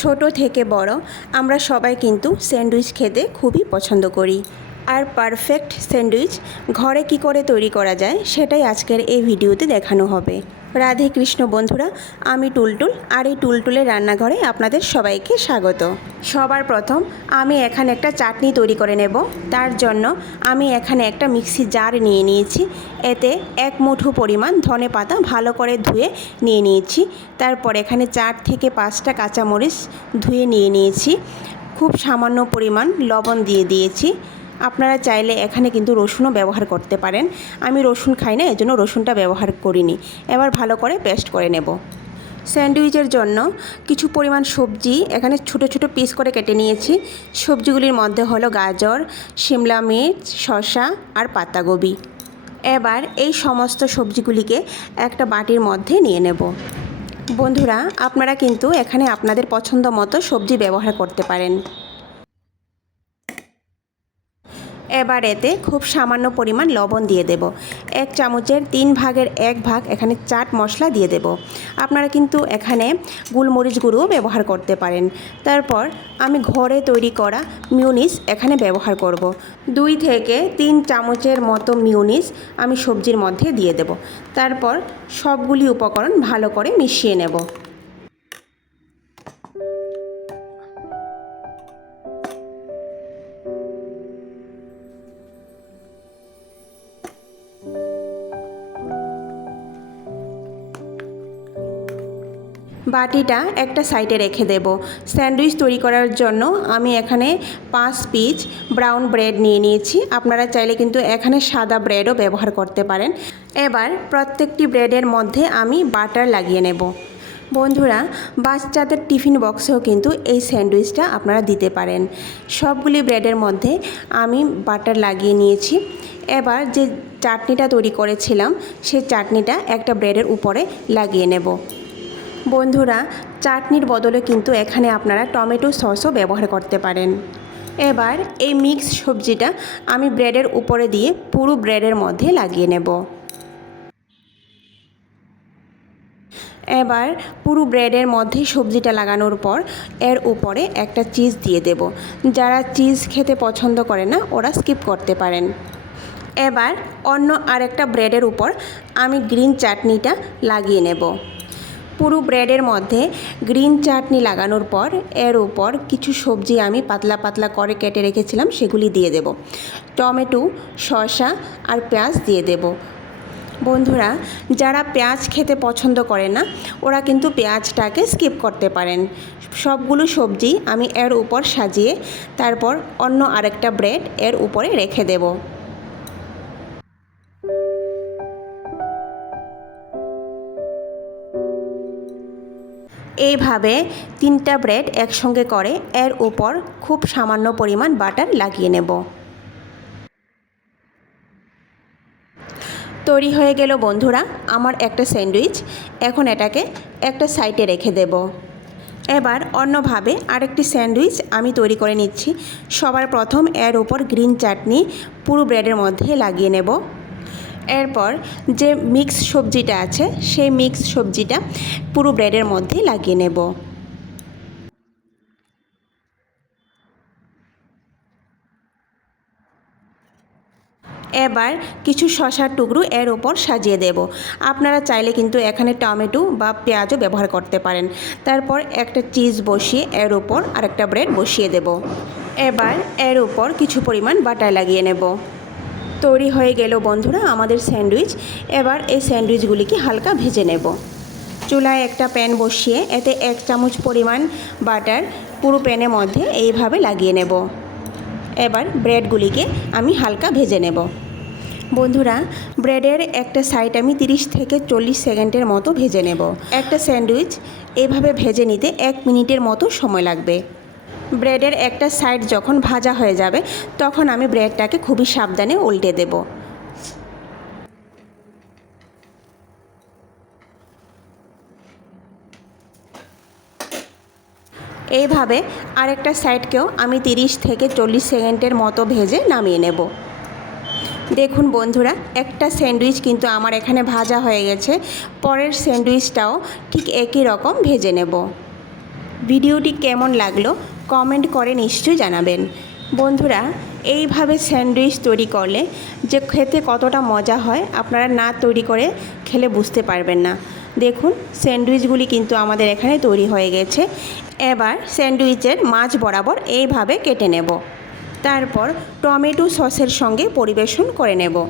ছোট থেকে বড় আমরা সবাই কিন্তু স্যান্ডউইচ খেতে খুবই পছন্দ করি। আর পারফেক্ট স্যান্ডউইচ ঘরে কি করে তৈরি করা যায় সেটাই আজকের এই ভিডিওতে দেখানো হবে। রাধে কৃষ্ণ বন্ধুরা, আমি টুলটুল, আর এই টুলটুলের রান্নাঘরে আপনাদের সবাইকে স্বাগত। সবার প্রথম আমি এখানে একটা চাটনি তৈরি করে নেব। তার জন্য আমি এখানে একটা মিক্সি জার নিয়ে নিয়েছি। এতে 1 মুঠো পরিমাণ ধনেপাতা ভালো করে ধুয়ে নিয়ে নিয়েছি। তারপর এখানে 4 থেকে 5টা কাঁচামরিচ ধুয়ে নিয়ে নিয়েছি। খুব সামান্য পরিমাণ লবণ দিয়ে দিয়েছি। আপনারা চাইলে এখানে কিন্তু রসুনও ব্যবহার করতে পারেন। আমি রসুন খাই না, এজন্য রসুনটা ব্যবহার করিনি। এবার ভালো করে পেস্ট করে নেব। স্যান্ডউইচের জন্য কিছু পরিমাণ সবজি এখানে ছোট ছোট পিস করে কেটে নিয়েছি। সবজিগুলির মধ্যে হলো গাজর, শিমলা মির্চ, শসা আর পাতাকপি। এবার এই সমস্ত সবজিগুলিকে একটা বাটির মধ্যে নিয়ে নেব। বন্ধুরা, আপনারা কিন্তু এখানে আপনাদের পছন্দ মতো সবজি ব্যবহার করতে পারেন। এবার এতে খুব সামান্য পরিমাণ লবণ দিয়ে দেব। 1 চামচের 3 ভাগের 1 ভাগ এখানে চাট মশলা দিয়ে দেব। আপনারা কিন্তু এখানে গোলমরিচ গুঁড়োও ব্যবহার করতে পারেন। তারপর আমি ঘরে তৈরি করা মিউনিস এখানে ব্যবহার করব। 2 থেকে 3 চামচের মতো মিউনিস আমি সবজির মধ্যে দিয়ে দেব। তারপর সবগুলি উপকরণ ভালো করে মিশিয়ে নেব। বাটিটা একটা সাইডে রেখে দেব। স্যান্ডউইচ তৈরি করার জন্য আমি এখানে 5 পিস ব্রাউন ব্রেড নিয়ে নিয়েছি। আপনারা চাইলে কিন্তু এখানে সাদা ব্রেডও ব্যবহার করতে পারেন। এবার প্রত্যেকটি ব্রেডের মধ্যে আমি বাটার লাগিয়ে নেব। বন্ধুরা, বাচ্চাদের টিফিন বক্সেও কিন্তু এই স্যান্ডউইচটা আপনারা দিতে পারেন। সবগুলি ব্রেডের মধ্যে আমি বাটার লাগিয়ে নিয়েছি। এবার যে চাটনিটা তৈরি করেছিলাম সেই চাটনিটা একটা ব্রেডের উপরে লাগিয়ে নেব। বন্ধুরা, চাটনির বদলে কিন্তু এখানে আপনারা টমেটো সসও ব্যবহার করতে পারেন। এবার এই মিক্স সবজিটা আমি ব্রেডের উপরে দিয়ে পুরো ব্রেডের মধ্যে লাগিয়ে নেব। এবার পুরো ব্রেডের মধ্যে সবজিটা লাগানোর পর এর উপরে একটা চিজ দিয়ে দেব। যারা চিজ খেতে পছন্দ করে না ওরা স্কিপ করতে পারেন। এবার অন্য আরেকটা ব্রেডের উপর আমি গ্রিন চাটনিটা লাগিয়ে নেব। পুরো ব্রেডের মধ্যে গ্রিন চাটনি লাগানোর পর এর উপর কিছু সবজি আমি পাতলা পাতলা করে কেটে রেখেছিলাম সেগুলি দিয়ে দেব। টমেটো, শসা আর পেঁয়াজ দিয়ে দেব। বন্ধুরা, যারা পেঁয়াজ খেতে পছন্দ করে না ওরা কিন্তু পেঁয়াজটাকে স্কিপ করতে পারেন। সবগুলো সবজি আমি এর উপর সাজিয়ে তারপর অন্য আরেকটা ব্রেড এর উপরে রেখে দেব। এইভাবে 3টা ব্রেড একসঙ্গে করে এর উপর খুব সামান্য পরিমাণ বাটার লাগিয়ে নেব। তৈরি হয়ে গেল বন্ধুরা আমার একটা স্যান্ডউইচ। এখন এটাকে একটা সাইডে রেখে দেব। এবার অন্যভাবে আরেকটি স্যান্ডউইচ আমি তৈরি করে নিচ্ছি। সবার প্রথম এর উপর গ্রিন চাটনি পুরো ব্রেডের মধ্যে লাগিয়ে নেব। এরপর যে মিক্স সবজিটা আছে সেই মিক্স সবজিটা পুরো ব্রেডের মধ্যে লাগিয়ে নেব। এবার কিছু শসার টুকরো এর ওপর সাজিয়ে দেব। আপনারা চাইলে কিন্তু এখানে টমেটো বা পেঁয়াজও ব্যবহার করতে পারেন। তারপর একটা চিজ বসিয়ে এর ওপর আরেকটা ব্রেড বসিয়ে দেব। এবার এর ওপর কিছু পরিমাণ বাটার লাগিয়ে নেব। তৈরি হয়ে গেল বন্ধুরা আমাদের স্যান্ডউইচ। এবার এই স্যান্ডউইচগুলিকে হালকা ভেজে নেব। চুলায় একটা প্যান বসিয়ে এতে 1 চামচ পরিমাণ বাটার পুরো প্যানের মধ্যে এইভাবে লাগিয়ে নেব। এবার ব্রেডগুলিকে আমি হালকা ভেজে নেব। বন্ধুরা, ব্রেডের একটা সাইড আমি 30 থেকে 40 সেকেন্ডের মতো ভেজে নেব। একটা স্যান্ডউইচ এভাবে ভেজে নিতে 1 মিনিটের মতো সময় লাগবে। ব্রেডের একটা সাইড যখন ভাজা হয়ে যাবে তখন আমি ব্রেডটাকে খুবই সাবধানে উল্টে দেব। এইভাবে আরেকটা সাইডকেও আমি 30 থেকে 40 সেকেন্ডের মতো ভেজে নামিয়ে নেব। দেখুন বন্ধুরা, একটা স্যান্ডউইচ কিন্তু আমার এখানে ভাজা হয়ে গেছে। পরের স্যান্ডউইচটাও ঠিক একই রকম ভেজে নেব। ভিডিওটি কেমন লাগলো কমেন্ট করে নিশ্চয়ই জানাবেন। বন্ধুরা, এইভাবে স্যান্ডউইচ তৈরি করলে যে খেতে কতটা মজা হয় আপনারা না তৈরি করে খেলে বুঝতে পারবেন না। দেখুন, স্যান্ডউইচগুলি কিন্তু আমাদের এখানে তৈরি হয়ে গেছে। এবার স্যান্ডউইচের মাঝ বরাবর এইভাবে কেটে নেব। তারপর টমেটো সসের সঙ্গে পরিবেশন করে নেব।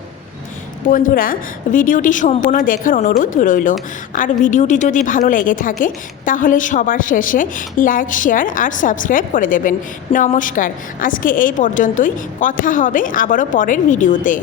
বন্ধুরা, ভিডিওটি সম্পূর্ণ দেখার অনুরোধ রইল। আর ভিডিওটি যদি ভালো লেগে থাকে তাহলে সবার শেষে লাইক, শেয়ার আর সাবস্ক্রাইব করে দেবেন। নমস্কার, আজকে এই পর্যন্তই। কথা হবে আবারও পরের ভিডিওতে।